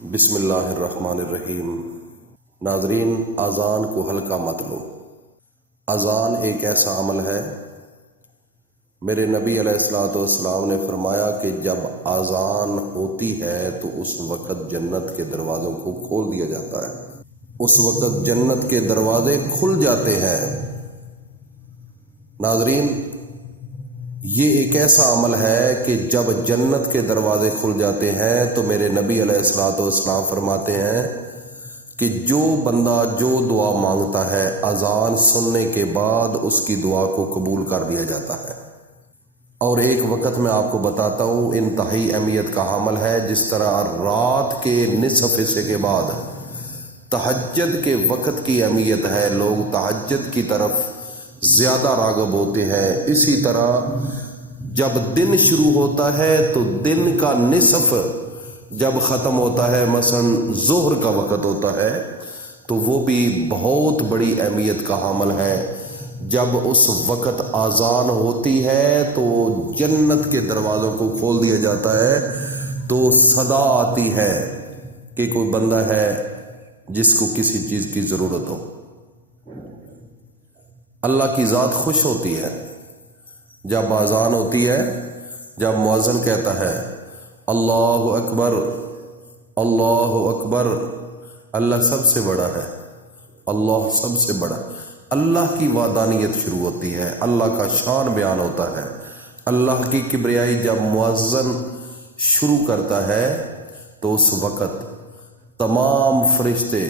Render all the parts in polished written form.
بسم اللہ الرحمن الرحیم۔ ناظرین، اذان کو ہلکا مت لو۔ اذان ایک ایسا عمل ہے، میرے نبی علیہ الصلوۃ والسلام نے فرمایا کہ جب اذان ہوتی ہے تو اس وقت جنت کے دروازوں کو کھول دیا جاتا ہے، اس وقت جنت کے دروازے کھل جاتے ہیں۔ ناظرین، یہ ایک ایسا عمل ہے کہ جب جنت کے دروازے کھل جاتے ہیں تو میرے نبی علیہ الصلوۃ والسلام فرماتے ہیں کہ جو بندہ جو دعا مانگتا ہے اذان سننے کے بعد اس کی دعا کو قبول کر دیا جاتا ہے۔ اور ایک وقت میں آپ کو بتاتا ہوں، انتہائی اہمیت کا عمل ہے۔ جس طرح رات کے نصف حصے کے بعد تہجد کے وقت کی اہمیت ہے، لوگ تہجد کی طرف زیادہ راغب ہوتے ہیں، اسی طرح جب دن شروع ہوتا ہے تو دن کا نصف جب ختم ہوتا ہے، مثلا ظہر کا وقت ہوتا ہے، تو وہ بھی بہت بڑی اہمیت کا حامل ہے۔ جب اس وقت اذان ہوتی ہے تو جنت کے دروازوں کو کھول دیا جاتا ہے، تو صدا آتی ہے کہ کوئی بندہ ہے جس کو کسی چیز کی ضرورت ہو۔ اللہ کی ذات خوش ہوتی ہے جب اذان ہوتی ہے، جب مؤذن کہتا ہے اللہ اکبر اللہ اکبر، اللہ سب سے بڑا ہے، اللہ سب سے بڑا، اللہ کی وحدانیت شروع ہوتی ہے، اللہ کا شان بیان ہوتا ہے، اللہ کی کبریائی۔ جب مؤذن شروع کرتا ہے تو اس وقت تمام فرشتے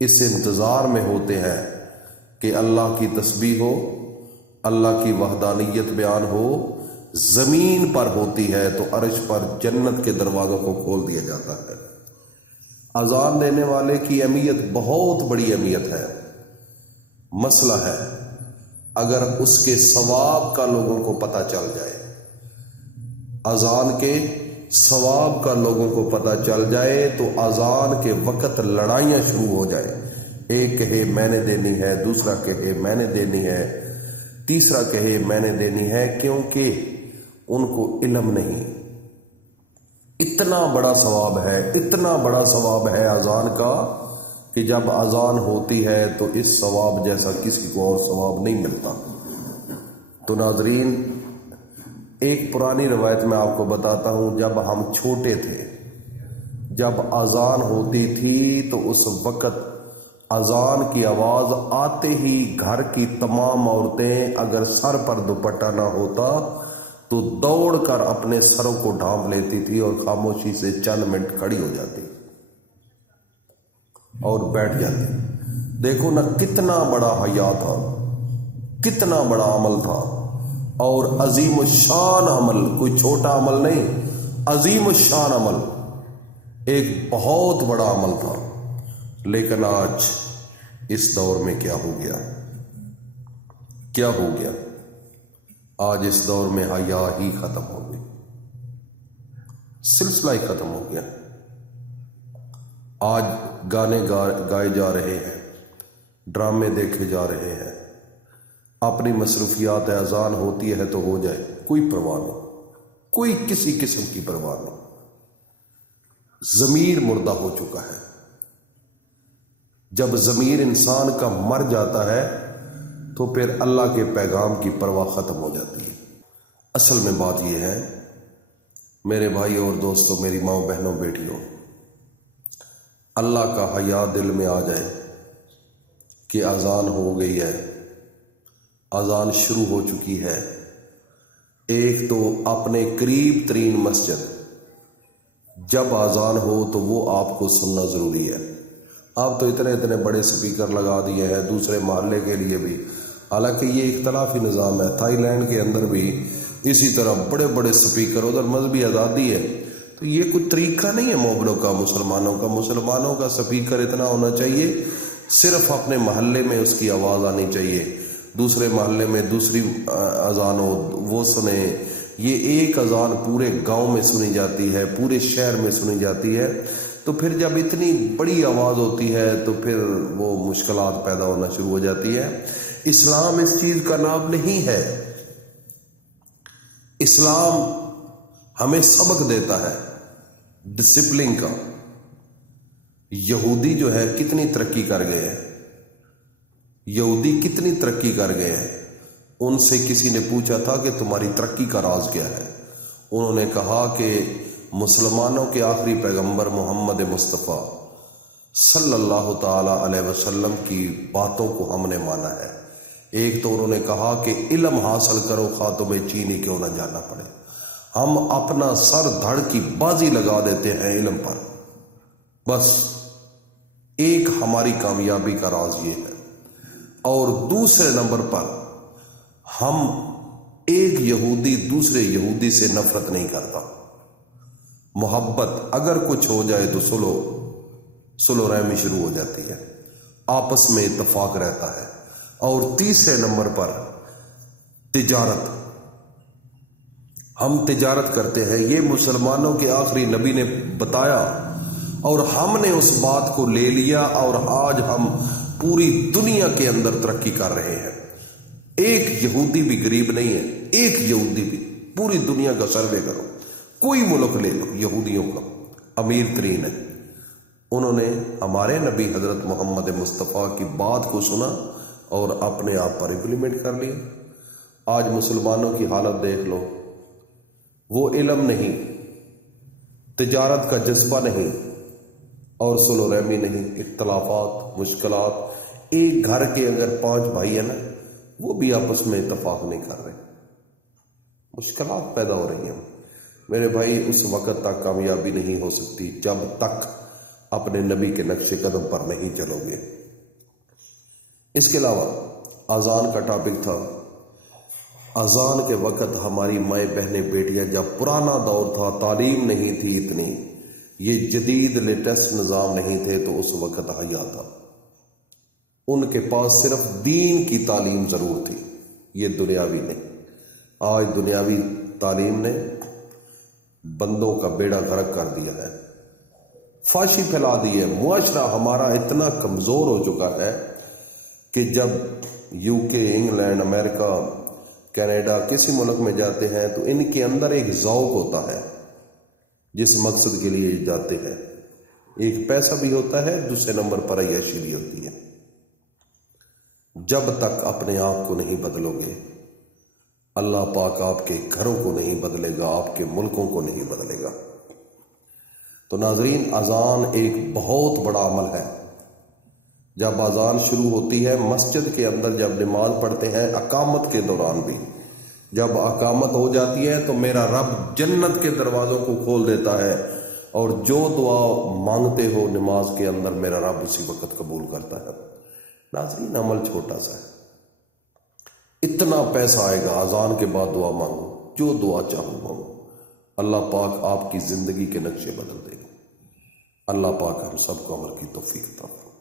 اس انتظار میں ہوتے ہیں کہ اللہ کی تسبیح ہو، اللہ کی وحدانیت بیان ہو۔ زمین پر ہوتی ہے تو عرش پر جنت کے دروازوں کو کھول دیا جاتا ہے۔ اذان دینے والے کی اہمیت بہت بڑی اہمیت ہے۔ مسئلہ ہے اگر اس کے ثواب کا لوگوں کو پتہ چل جائے، اذان کے ثواب کا لوگوں کو پتہ چل جائے تو اذان کے وقت لڑائیاں شروع ہو جائے، ایک کہے میں نے دینی ہے، دوسرا کہے میں نے دینی ہے، تیسرا کہے میں نے دینی ہے، کیونکہ ان کو علم نہیں۔ اتنا بڑا ثواب ہے، اتنا بڑا ثواب ہے اذان کا کہ جب اذان ہوتی ہے تو اس ثواب جیسا کسی کو اور ثواب نہیں ملتا۔ تو ناظرین، ایک پرانی روایت میں آپ کو بتاتا ہوں، جب ہم چھوٹے تھے، جب اذان ہوتی تھی تو اس وقت اذان کی آواز آتے ہی گھر کی تمام عورتیں اگر سر پر دوپٹہ نہ ہوتا تو دوڑ کر اپنے سروں کو ڈھانپ لیتی تھی اور خاموشی سے چند منٹ کھڑی ہو جاتی اور بیٹھ جاتی۔ دیکھو نا، کتنا بڑا حیا تھا، کتنا بڑا عمل تھا، اور عظیم الشان عمل، کوئی چھوٹا عمل نہیں، عظیم الشان عمل، ایک بہت بڑا عمل تھا۔ لیکن آج اس دور میں کیا ہو گیا، کیا ہو گیا؟ آج اس دور میں حیا ہی ختم ہو گئی، سلسلہ ہی ختم ہو گیا۔ آج گانے گائے جا رہے ہیں، ڈرامے دیکھے جا رہے ہیں، اپنی مصروفیات، اذان ہوتی ہے تو ہو جائے، کوئی پرواہ نہیں، کوئی کسی قسم کی پرواہ نہیں۔ ضمیر مردہ ہو چکا ہے۔ جب ضمیر انسان کا مر جاتا ہے تو پھر اللہ کے پیغام کی پرواہ ختم ہو جاتی ہے۔ اصل میں بات یہ ہے میرے بھائی اور دوستوں، میری ماں بہنوں بیٹیوں، اللہ کا حیا دل میں آ جائے کہ اذان ہو گئی ہے، اذان شروع ہو چکی ہے۔ ایک تو اپنے قریب ترین مسجد جب اذان ہو تو وہ آپ کو سننا ضروری ہے۔ آپ تو اتنے بڑے سپیکر لگا دیے ہیں دوسرے محلے کے لیے بھی، حالانکہ یہ اختلافی نظام ہے۔ تھائی لینڈ کے اندر بھی اسی طرح بڑے بڑے سپیکر، ادھر مذہبی آزادی ہے، تو یہ کوئی طریقہ نہیں ہے مومنوں کا، مسلمانوں کا سپیکر اتنا ہونا چاہیے، صرف اپنے محلے میں اس کی آواز آنی چاہیے، دوسرے محلے میں دوسری اذان ہو وہ سنیں۔ یہ ایک اذان پورے گاؤں میں سنی جاتی ہے، پورے شہر میں سنی جاتی ہے، تو پھر جب اتنی بڑی آواز ہوتی ہے تو پھر وہ مشکلات پیدا ہونا شروع ہو جاتی ہے۔ اسلام اس چیز کا نام نہیں ہے۔ اسلام ہمیں سبق دیتا ہے ڈسپلن کا، یہودی جو ہے کتنی ترقی کر گئے ہیں، یہودی کتنی ترقی کر گئے ہیں۔ ان سے کسی نے پوچھا تھا کہ تمہاری ترقی کا راز کیا ہے؟ انہوں نے کہا کہ مسلمانوں کے آخری پیغمبر محمد مصطفیٰ صلی اللہ تعالی علیہ وسلم کی باتوں کو ہم نے مانا ہے۔ ایک تو انہوں نے کہا کہ علم حاصل کرو خواہ تمہیں چینی کیوں نہ جانا پڑے۔ ہم اپنا سر دھڑ کی بازی لگا دیتے ہیں علم پر، بس ایک ہماری کامیابی کا راز یہ ہے۔ اور دوسرے نمبر پر ہم ایک یہودی دوسرے یہودی سے نفرت نہیں کرتا، محبت اگر کچھ ہو جائے تو سلو رحمی شروع ہو جاتی ہے، آپس میں اتفاق رہتا ہے۔ اور تیسرے نمبر پر تجارت، ہم تجارت کرتے ہیں، یہ مسلمانوں کے آخری نبی نے بتایا اور ہم نے اس بات کو لے لیا، اور آج ہم پوری دنیا کے اندر ترقی کر رہے ہیں۔ ایک یہودی بھی غریب نہیں ہے، ایک یہودی بھی، پوری دنیا کا سروے کرو، کوئی ملک لے لو یہودیوں کا امیر ترین ہے۔ انہوں نے ہمارے نبی حضرت محمد مصطفیٰ کی بات کو سنا اور اپنے آپ پر امپلیمنٹ کر لیا۔ آج مسلمانوں کی حالت دیکھ لو، وہ علم نہیں، تجارت کا جذبہ نہیں، اور سلو رحمی نہیں، اختلافات، مشکلات۔ ایک گھر کے اگر 5 بھائی ہیں نا، وہ بھی آپس میں اتفاق نہیں کر رہے، مشکلات پیدا ہو رہی ہیں۔ میرے بھائی، اس وقت تک کامیابی نہیں ہو سکتی جب تک اپنے نبی کے نقش قدم پر نہیں چلو گے۔ اس کے علاوہ اذان کا ٹاپک تھا۔ اذان کے وقت ہماری مائیں بہنیں بیٹیاں، جب پرانا دور تھا، تعلیم نہیں تھی اتنی، یہ جدید لیٹسٹ نظام نہیں تھے، تو اس وقت حیا تھا، ان کے پاس صرف دین کی تعلیم ضرور تھی، یہ دنیاوی نہیں۔ آج دنیاوی تعلیم نے بندوں کا بیڑا غرق کر دیا ہے، فحاشی پھیلا دی ہے۔ معاشرہ ہمارا اتنا کمزور ہو چکا ہے کہ جب UK، انگلینڈ، امریکہ، کینیڈا کسی ملک میں جاتے ہیں تو ان کے اندر ایک ذوق ہوتا ہے جس مقصد کے لیے جاتے ہیں، ایک پیسہ بھی ہوتا ہے، دوسرے نمبر پر عیاشی بھی ہوتی ہے۔ جب تک اپنے آپ کو نہیں بدلو گے، اللہ پاک آپ کے گھروں کو نہیں بدلے گا، آپ کے ملکوں کو نہیں بدلے گا۔ تو ناظرین، اذان ایک بہت بڑا عمل ہے۔ جب اذان شروع ہوتی ہے مسجد کے اندر، جب نماز پڑھتے ہیں، اقامت کے دوران بھی جب اقامت ہو جاتی ہے تو میرا رب جنت کے دروازوں کو کھول دیتا ہے، اور جو دعا مانگتے ہو نماز کے اندر میرا رب اسی وقت قبول کرتا ہے۔ ناظرین، عمل چھوٹا سا ہے، اتنا پیسہ آئے گا، اذان کے بعد دعا مانگو، جو دعا چاہو مانگو، اللہ پاک آپ کی زندگی کے نقشے بدل دے گا۔ اللہ پاک ہم سب کو عمل کی توفیق عطا فرمائے۔